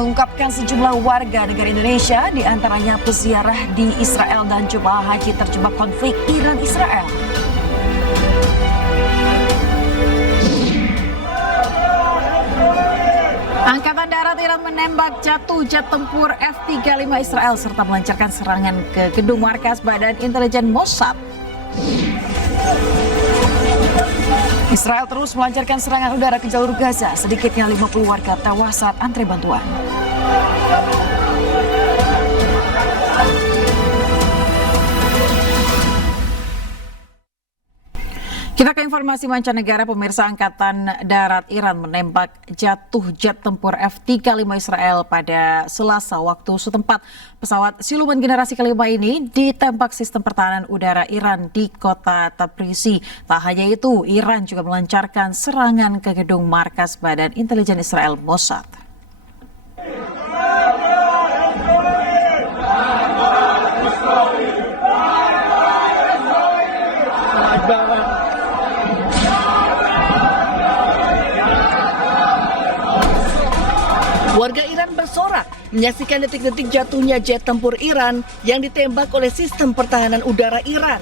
mengungkapkan sejumlah warga negara Indonesia, diantaranya peziarah di Israel dan jemaah haji terjebak konflik Iran-Israel. Angkatan Darat Iran menembak jatuh jet tempur F-35 Israel serta melancarkan serangan ke gedung markas Badan Intelijen Mossad. Israel terus melancarkan serangan udara ke jalur Gaza. Sedikitnya 50 warga tewas saat antre bantuan. Kita ke informasi mancanegara. Pemirsa, Angkatan Darat Iran menembak jatuh jet tempur F-35 Israel pada Selasa waktu setempat. Pesawat siluman generasi kelima ini ditembak sistem pertahanan udara Iran di kota Tabrizi. Tak hanya itu, Iran juga melancarkan serangan ke gedung markas Badan Intelijen Israel Mossad. Warga Iran bersorak menyaksikan detik-detik jatuhnya jet tempur Iran yang ditembak oleh sistem pertahanan udara Iran.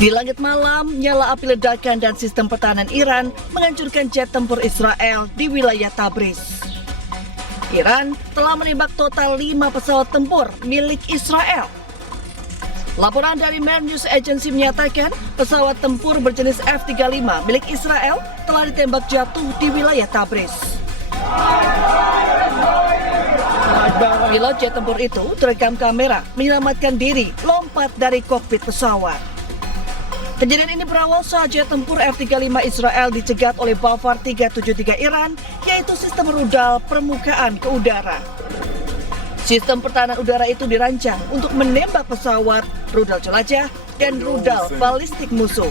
Di langit malam, nyala api ledakan dan sistem pertahanan Iran menghancurkan jet tempur Israel di wilayah Tabriz. Iran telah menembak total 5 pesawat tempur milik Israel. Laporan dari Mer News Agency menyatakan pesawat tempur berjenis F-35 milik Israel telah ditembak jatuh di wilayah Tabriz. Pilot jet tempur itu terekam kamera menyelamatkan diri lompat dari kokpit pesawat. Kejadian ini berawal saat jet tempur F-35 Israel dicegat oleh Bafar 373 Iran, yaitu sistem rudal permukaan ke udara. Sistem pertahanan udara itu dirancang untuk menembak pesawat, rudal jelajah, dan rudal balistik musuh.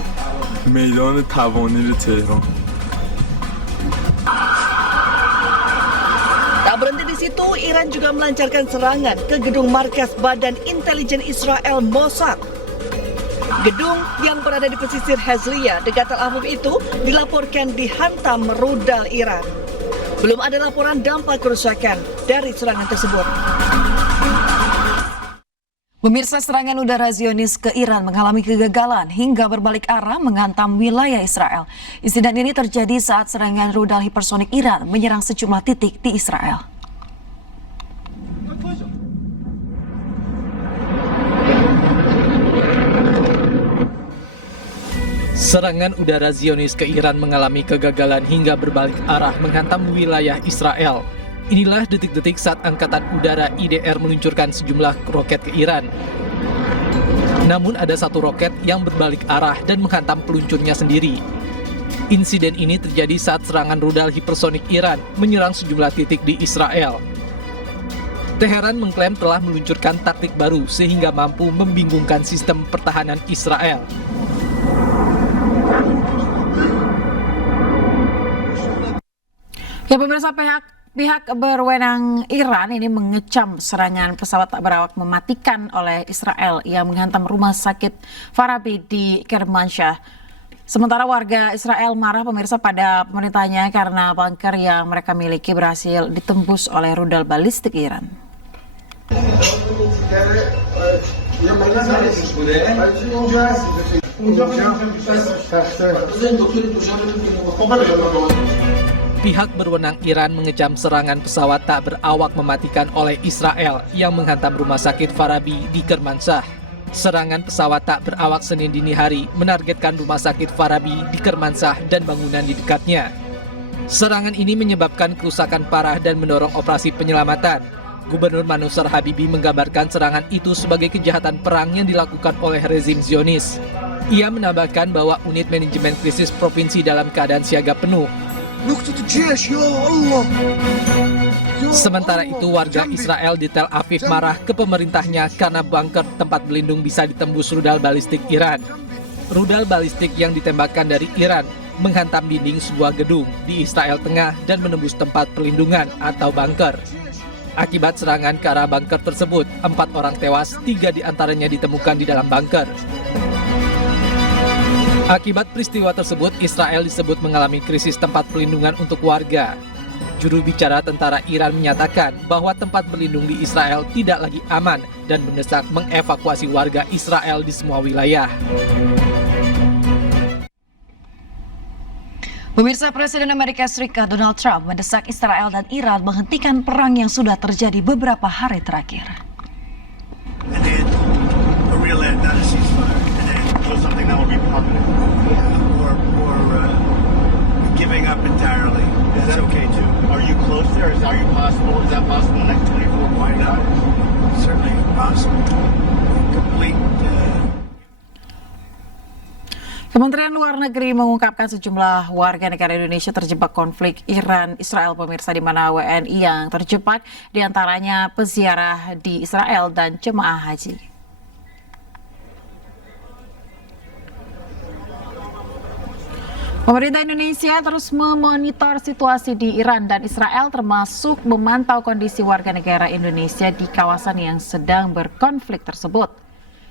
Tak berhenti di situ, Iran juga melancarkan serangan ke gedung markas Badan Intelijen Israel Mossad. Gedung yang berada di pesisir Herzliya dekat Tel Aviv itu dilaporkan dihantam rudal Iran. Belum ada laporan dampak kerusakan dari serangan tersebut. Pemirsa, serangan udara Zionis ke Iran mengalami kegagalan hingga berbalik arah menghantam wilayah Israel. Insiden ini terjadi saat serangan rudal hipersonik Iran menyerang sejumlah titik di Israel. Serangan udara Zionis ke Iran mengalami kegagalan hingga berbalik arah menghantam wilayah Israel. Inilah detik-detik saat Angkatan Udara IDR meluncurkan sejumlah roket ke Iran. Namun ada satu roket yang berbalik arah dan menghantam peluncurnya sendiri. Insiden ini terjadi saat serangan rudal hipersonik Iran menyerang sejumlah titik di Israel. Teheran mengklaim telah meluncurkan taktik baru sehingga mampu membingungkan sistem pertahanan Israel. Ya pemirsa, pihak berwenang Iran ini mengecam serangan pesawat tak berawak mematikan oleh Israel yang menghantam rumah sakit Farabi di Kermanshah. Sementara warga Israel marah pemirsa pada pemerintahnya karena bunker yang mereka miliki berhasil ditembus oleh rudal balistik Iran. Pihak berwenang Iran mengecam serangan pesawat tak berawak mematikan oleh Israel yang menghantam rumah sakit Farabi di Kermanshah. Serangan pesawat tak berawak Senin dini hari menargetkan rumah sakit Farabi di Kermanshah dan bangunan di dekatnya. Serangan ini menyebabkan kerusakan parah dan mendorong operasi penyelamatan. Gubernur Manusar Habibi menggambarkan serangan itu sebagai kejahatan perang yang dilakukan oleh rezim Zionis. Ia menambahkan bahwa unit manajemen krisis provinsi dalam keadaan siaga penuh. Sementara itu, warga Israel di Tel Aviv marah ke pemerintahnya karena bunker tempat berlindung bisa ditembus rudal balistik Iran. Rudal balistik yang ditembakkan dari Iran menghantam dinding sebuah gedung di Israel Tengah dan menembus tempat perlindungan atau bunker. Akibat serangan ke arah bunker tersebut, 4 orang tewas, 3 diantaranya ditemukan di dalam bunker. Akibat peristiwa tersebut, Israel disebut mengalami krisis tempat pelindungan untuk warga. Juru bicara tentara Iran menyatakan bahwa tempat berlindung di Israel tidak lagi aman dan mendesak mengevakuasi warga Israel di semua wilayah. Pemirsa, Presiden Amerika Serikat Donald Trump mendesak Israel dan Iran menghentikan perang yang sudah terjadi beberapa hari terakhir. And then a real end, not a ceasefire. And then so something that will be permanent. Or giving up entirely. That's okay too. Are you close there? Is that possible? Is that possible in the next 24 Why not? Certainly possible. Complete. Kementerian Luar Negeri mengungkapkan sejumlah warga negara Indonesia terjebak konflik Iran-Israel, pemirsa, di mana WNI yang terjebak diantaranya peziarah di Israel dan jemaah haji. Pemerintah Indonesia terus memonitor situasi di Iran dan Israel, termasuk memantau kondisi warga negara Indonesia di kawasan yang sedang berkonflik tersebut.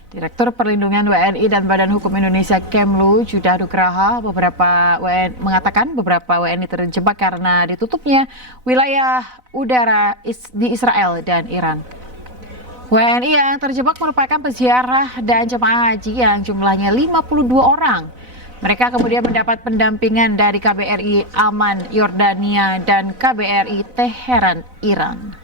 Direktur Perlindungan WNI dan Badan Hukum Indonesia Kemlu, Judah Nugraha, mengatakan beberapa WNI terjebak karena ditutupnya wilayah udara di Israel dan Iran. WNI yang terjebak merupakan peziarah dan jemaah haji yang jumlahnya 52 orang. Mereka kemudian mendapat pendampingan dari KBRI Amman, Yordania, dan KBRI Teheran, Iran.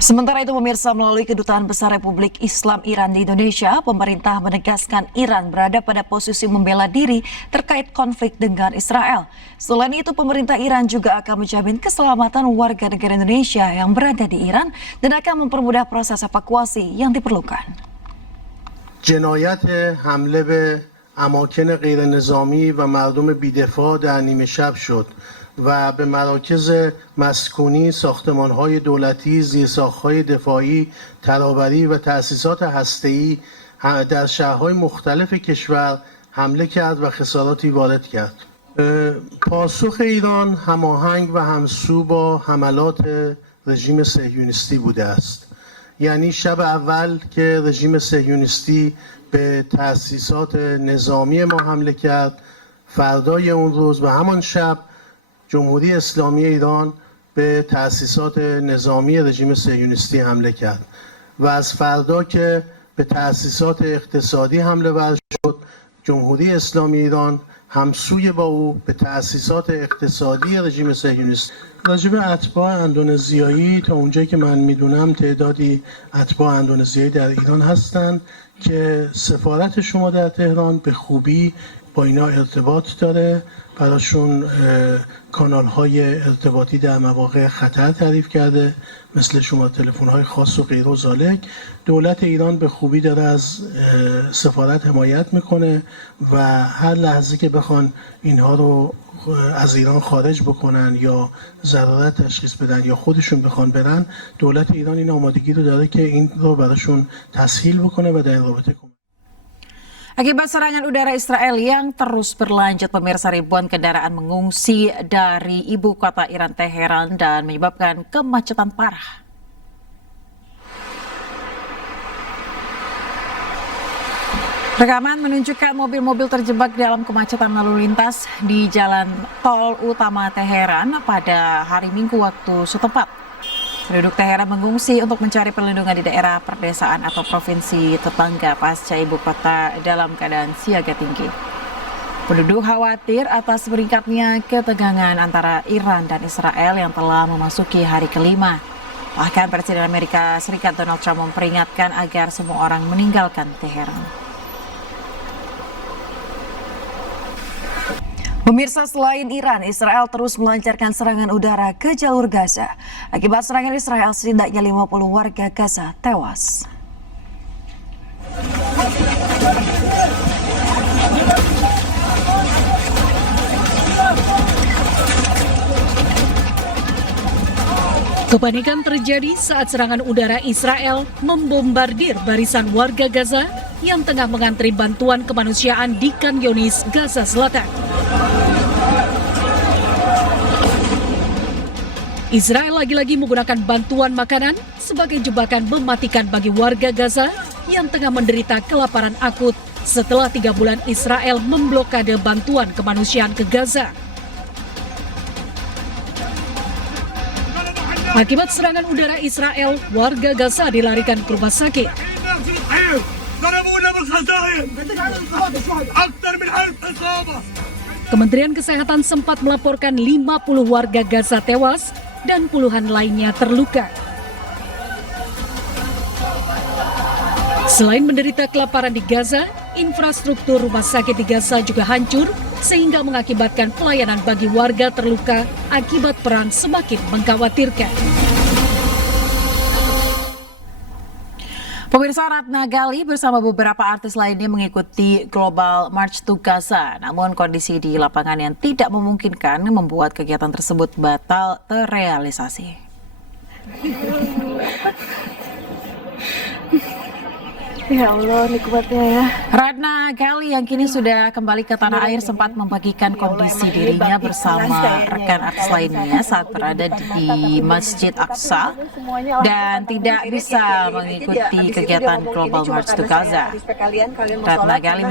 Sementara itu, pemirsa, melalui Kedutaan Besar Republik Islam Iran di Indonesia, pemerintah menegaskan Iran berada pada posisi membela diri terkait konflik dengan Israel. Selain itu, pemerintah Iran juga akan menjamin keselamatan warga negara Indonesia yang berada di Iran dan akan mempermudah proses evakuasi yang diperlukan. جنایت حمله به اماکن غیر نظامی و مردم بی‌دفاع در نیمه شب شد و به مراکز مسکونی، ساختمان‌های دولتی، زیرساخت‌های دفاعی، ترابری و تأسیسات هسته‌ای در شهرهای مختلف کشور حمله کرد و خساراتی وارد کرد. پاسخ ایران هماهنگ و همسو با حملات رژیم صهیونیستی بوده است. یعنی شب اول که رژیم صهیونیستی به تأسیسات نظامی ما حمله کرد، فردای اون روز و همان شب جمهوری اسلامی ایران به تأسیسات نظامی رژیم صهیونیستی حمله کرد و از فردا که به تأسیسات اقتصادی حمله ور شد، جمهوری اسلامی ایران همسوی با او به تأسیسات اقتصادی رژیم صهیونیستی. راجب اتباع اندونزیایی تا اونجایی که من میدونم تعدادی اتباع اندونزیایی در ایران هستند که سفارت شما در تهران به خوبی با اینا ارتباط داره، براشون کانال‌های ارتباطی در مواقع خطر تعریف کرده، مثل شما تلفن‌های خاص و غیر و ذالک. دولت ایران به خوبی داره از سفارت حمایت میکنه و هر لحظه که بخوان اینها رو از ایران خارج بکنن یا ضرورت تشخیص بدن یا خودشون بخوان برن، دولت ایران این آمادگی رو داره که این رو براشون تسهیل بکنه و در این رابطه کنه. Akibat serangan udara Israel yang terus berlanjut, pemirsa, ribuan kendaraan mengungsi dari ibu kota Iran, Teheran, dan menyebabkan kemacetan parah. Rekaman menunjukkan mobil-mobil terjebak dalam kemacetan lalu lintas di jalan tol utama Teheran pada hari Minggu waktu setempat. Penduduk Teheran mengungsi untuk mencari perlindungan di daerah perdesaan atau provinsi tetangga pasca ibu kota dalam keadaan siaga tinggi. Penduduk khawatir atas meningkatnya ketegangan antara Iran dan Israel yang telah memasuki hari kelima. Bahkan Presiden Amerika Serikat Donald Trump memperingatkan agar semua orang meninggalkan Teheran. Pemirsa, selain Iran, Israel terus melancarkan serangan udara ke jalur Gaza. Akibat serangan Israel, setidaknya 50 warga Gaza tewas. Kepanikan terjadi saat serangan udara Israel membombardir barisan warga Gaza yang tengah mengantri bantuan kemanusiaan di Khan Younis, Gaza Selatan. Israel lagi-lagi menggunakan bantuan makanan sebagai jebakan mematikan bagi warga Gaza yang tengah menderita kelaparan akut setelah 3 bulan Israel memblokade bantuan kemanusiaan ke Gaza. Akibat serangan udara Israel, warga Gaza dilarikan ke rumah sakit. Kementerian Kesehatan sempat melaporkan 50 warga Gaza tewas dan puluhan lainnya terluka. Selain menderita kelaparan di Gaza, infrastruktur rumah sakit di Gaza juga hancur sehingga mengakibatkan pelayanan bagi warga terluka akibat perang semakin mengkhawatirkan. Pemirsa, Ratna Gali bersama beberapa artis lainnya mengikuti Global March to Gaza. Namun kondisi di lapangan yang tidak memungkinkan membuat kegiatan tersebut batal terrealisasi. Ya Allah, nikmatnya ya. Ratna Gali yang kini sudah kembali ke tanah air sempat membagikan kondisi dirinya bersama rekan artis lainnya saat berada di Masjid Aqsa dan tidak bisa mengikuti kegiatan Global March to Gaza. Ratna Gali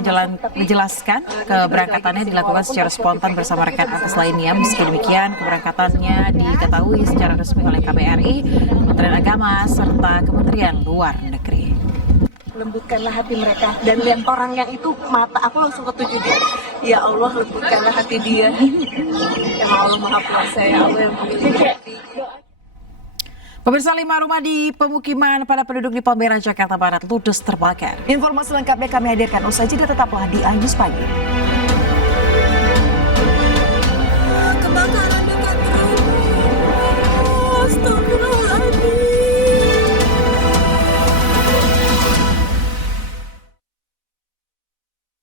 menjelaskan keberangkatannya dilakukan secara spontan bersama rekan artis lainnya. Meski demikian, keberangkatannya diketahui secara resmi oleh KBRI, Kementerian Agama, serta Kementerian Luar Negeri. Lembutkanlah hati mereka dan lihat orang yang itu mata aku langsung ketuju dia. Ya Allah, lembutkanlah hati dia. Ya Allah Maha Kuasa, ya Allah yang memiliki hati. Pemirsa, 5 rumah di pemukiman pada penduduk di Palmera, Jakarta Barat ludes terbakar. Informasi lengkapnya kami hadirkan usai jeda, tetaplah di iNews Pagi. Kebakaran